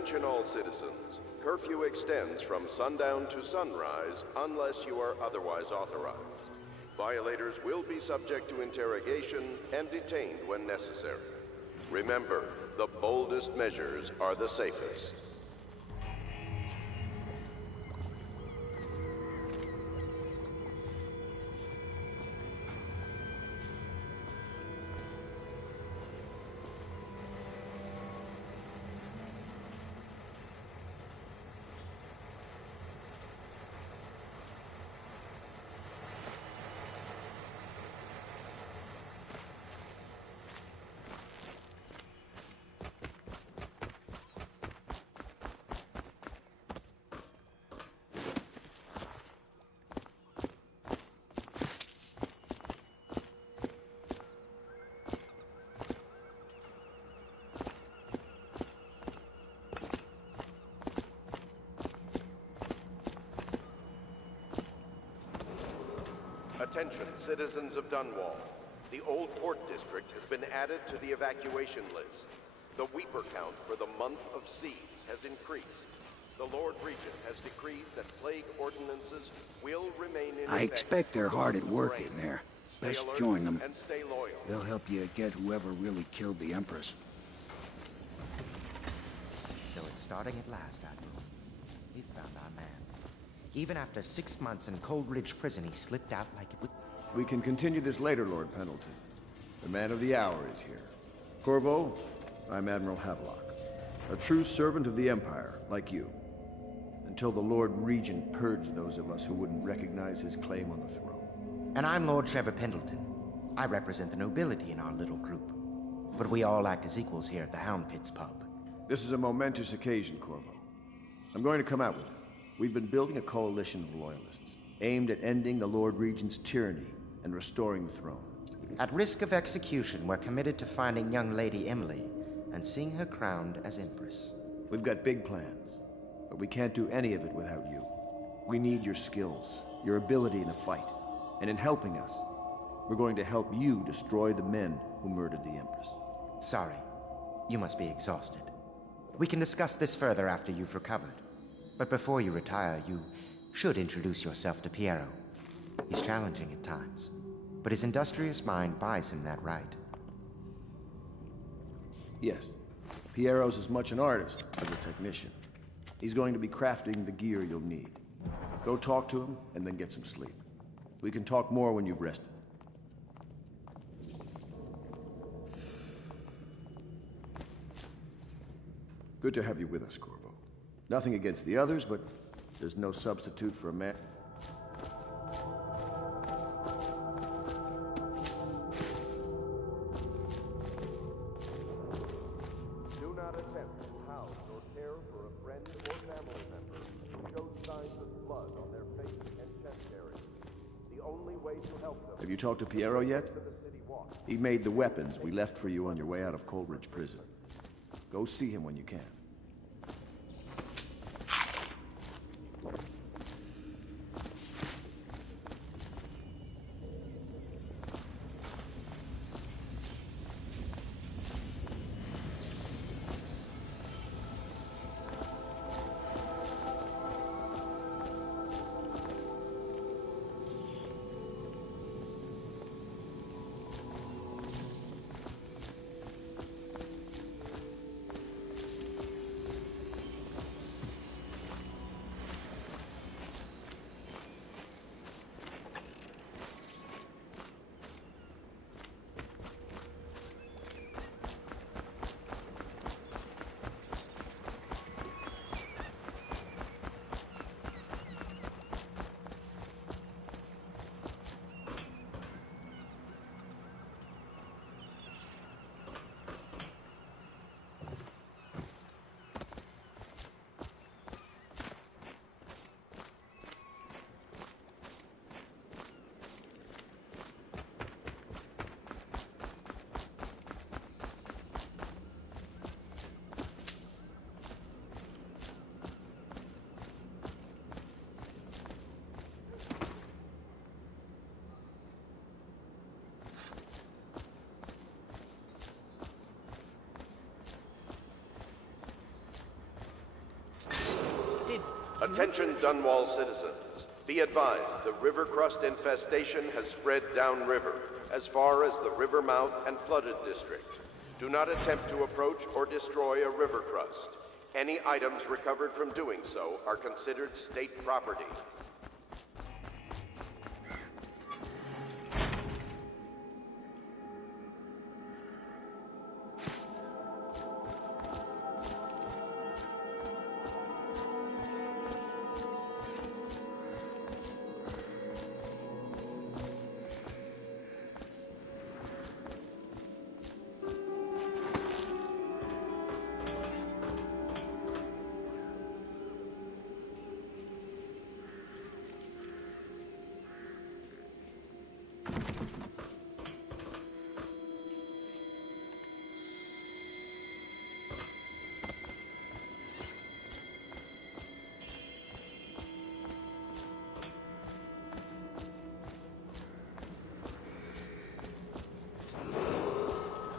Attention all citizens. Curfew extends from sundown to sunrise unless you are otherwise authorized. Violators will be subject to interrogation and detained when necessary. Remember, the boldest measures are the safest. Attention, citizens of Dunwall. The Old Port District has been added to the evacuation list. The Weeper count for the month of siege has increased. The Lord Regent has decreed that plague ordinances will remain in effect. I expect they're hard at work in there. Best join them. And stay loyal. They'll help you get whoever really killed the Empress. So it's starting at last, Admiral. We found our man. Even after 6 months in Cold Ridge Prison, he slipped out like it was... We can continue this later, Lord Pendleton. The man of the hour is here. Corvo, I'm Admiral Havelock. A true servant of the Empire, like you. Until the Lord Regent purged those of us who wouldn't recognize his claim on the throne. And I'm Lord Trevor Pendleton. I represent the nobility in our little group. But we all act as equals here at the Hound Pits pub. This is a momentous occasion, Corvo. I'm going to come out with it. We've been building a coalition of loyalists, aimed at ending the Lord Regent's tyranny and restoring the throne. At risk of execution, we're committed to finding young Lady Emily and seeing her crowned as Empress. We've got big plans, but we can't do any of it without you. We need your skills, your ability in a fight, and in helping us, we're going to help you destroy the men who murdered the Empress. Sorry, you must be exhausted. We can discuss this further after you've recovered. But before you retire, you should introduce yourself to Piero. He's challenging at times, but his industrious mind buys him that right. Yes, Piero's as much an artist as a technician. He's going to be crafting the gear you'll need. Go talk to him, and then get some sleep. We can talk more when you've rested. Good to have you with us, Corvo. Nothing against the others, but there's no substitute for a man. Do not attempt to house or care for a friend or family member who shows signs of blood on their face and chest area. The only way to help them... Have you talked to Piero yet? ...to the city walk. He made the weapons we left for you on your way out of Coleridge Prison. Go see him when you can. Attention Dunwall citizens. Be advised, the river crust infestation has spread downriver, as far as the river mouth and flooded district. Do not attempt to approach or destroy a river crust. Any items recovered from doing so are considered state property.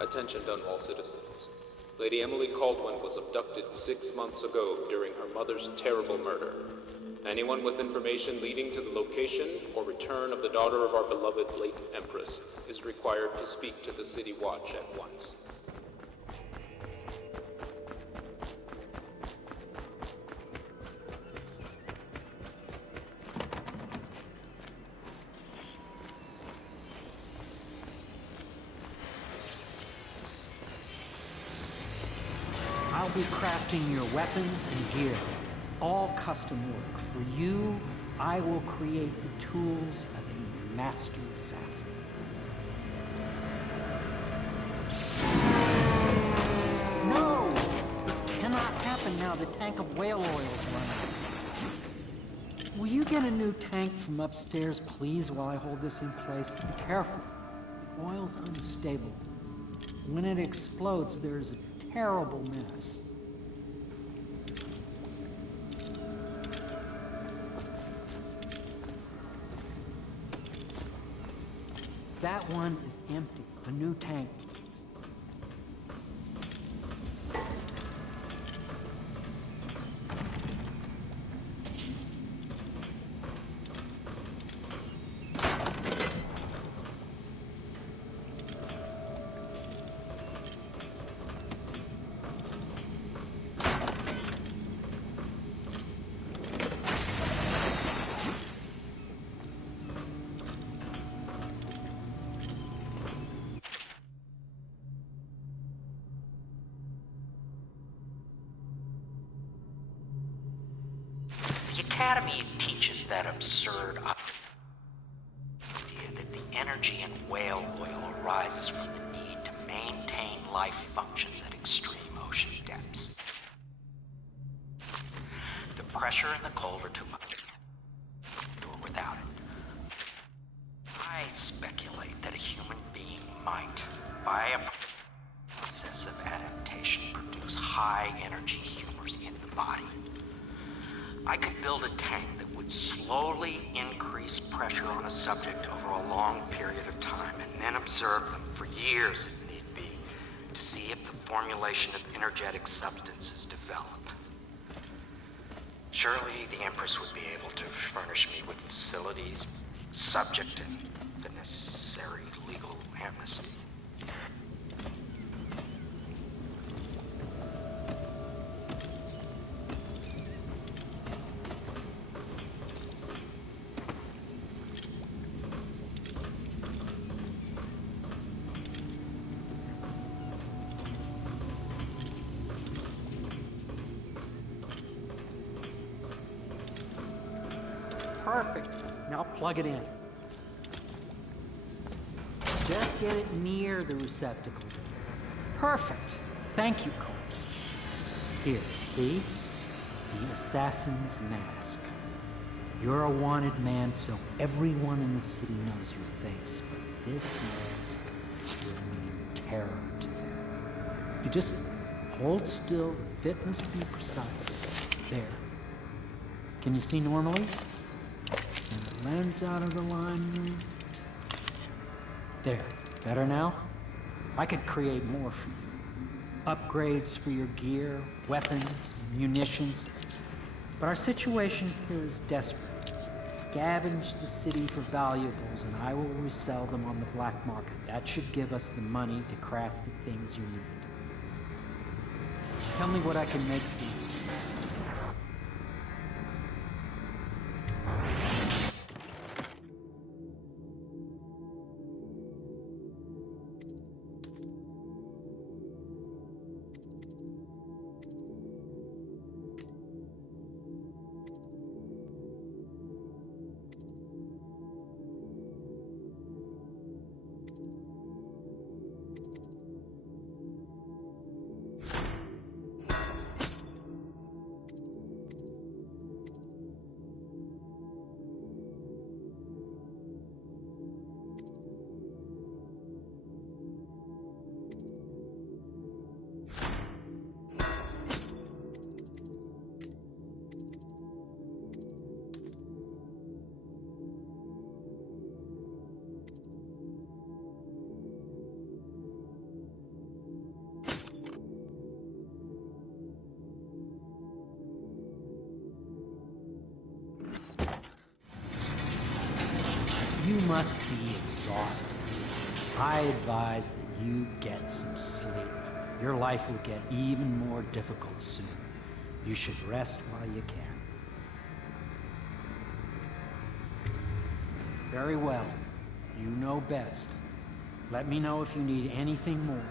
Attention Dunwall citizens. Lady Emily Caldwin was abducted 6 months ago during her mother's terrible murder. Anyone with information leading to the location or return of the daughter of our beloved late Empress is required to speak to the City Watch at once. I'll be crafting your weapons and gear. All custom work. For you, I will create the tools of a master assassin. No! This cannot happen now. The tank of whale oil is running. Will you get a new tank from upstairs, please, while I hold this in place? Be careful. The oil's unstable. When it explodes, there's a terrible mess. That one is empty. A new tank, please. The Academy teaches that absurd idea that the energy in whale oil arises from the need to maintain life functions at extreme ocean depths. The pressure and the cold are too much, or without it. I speculate that a human being might, by a process of adaptation, produce high-energy humors in the body. I could build a tank that would slowly increase pressure on a subject over a long period of time, and then observe them for years if need be, to see if the formulation of energetic substances develop. Surely the Empress would be able to furnish me with facilities subject to the necessary legal amnesty. Perfect. Now plug it in. Just get it near the receptacle. Perfect. Thank you, Cole. Here, see? The assassin's mask. You're a wanted man, so everyone in the city knows your face. But this mask will mean terror to them. If you just hold still, the fit must be precise. There. Can you see normally? Send the lens out of the alignment. There. Better now? I could create more for you. Upgrades for your gear, weapons, munitions. But our situation here is desperate. Scavenge the city for valuables, and I will resell them on the black market. That should give us the money to craft the things you need. Tell me what I can make for you. You must be exhausted. I advise that you get some sleep. Your life will get even more difficult soon. You should rest while you can. Very well. You know best. Let me know if you need anything more.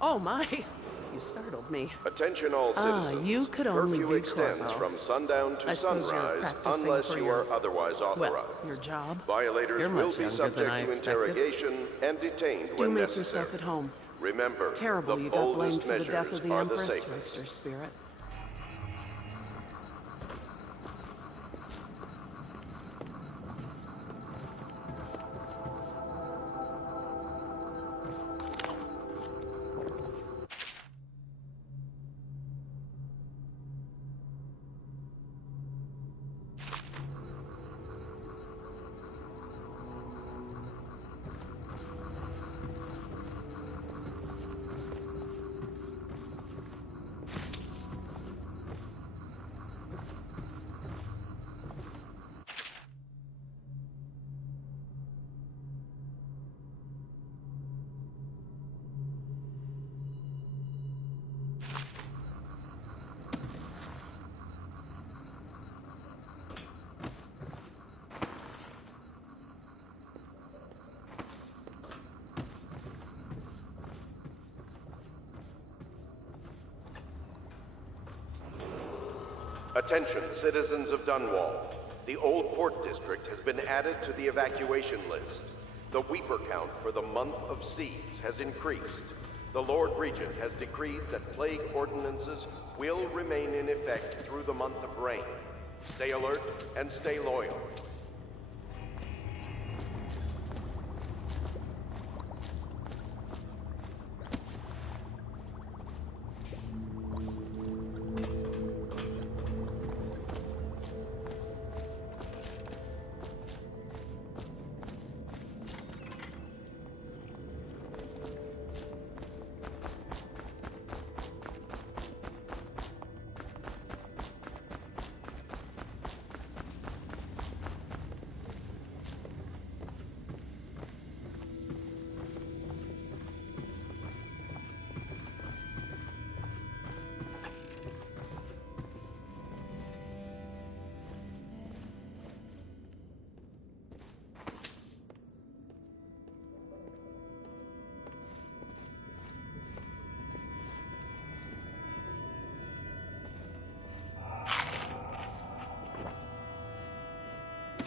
Oh my, you startled me. Attention all citizens. You could only Curfew be extends Corvo. from sundown to I suppose you're sunrise practicing unless for you your- are otherwise authorized. Well, your job. Violators You're will much be younger subject than I to expected. interrogation and detained Do when make necessary. yourself at home. Remember, Terrible the you got blamed boldest for the death measures of the are the Empress, safest. Mr. Spirit. Attention, citizens of Dunwall. The Old Port District has been added to the evacuation list. The Weeper count for the month of siege has increased. The Lord Regent has decreed that plague ordinances will remain in effect through the month of rain. Stay alert and stay loyal.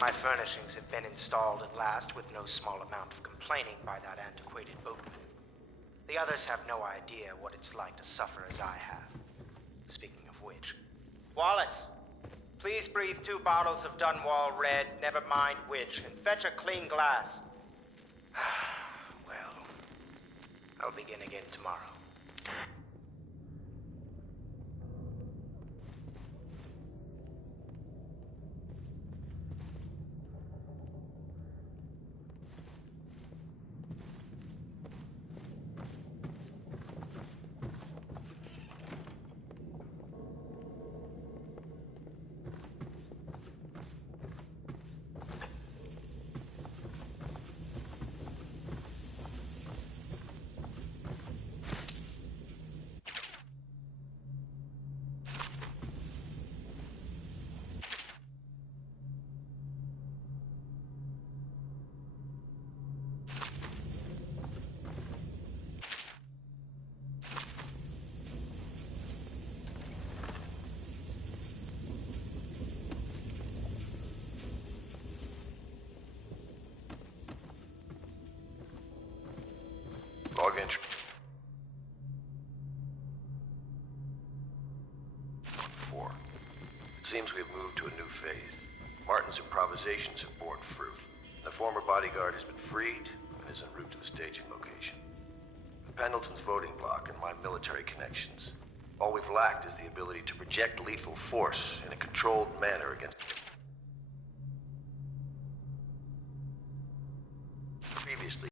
My furnishings have been installed at last with no small amount of complaining by that antiquated boatman. The others have no idea what it's like to suffer as I have. Speaking of which... Wallace! Please breathe 2 bottles of Dunwall Red, never mind which, and fetch a clean glass. Well, I'll begin again tomorrow. Log entry. 4. It seems we have moved to a new phase. Martin's improvisations have borne fruit. The former bodyguard has been freed and is en route to the staging location. Pendleton's voting block and my military connections. All we've lacked is the ability to project lethal force in a controlled manner against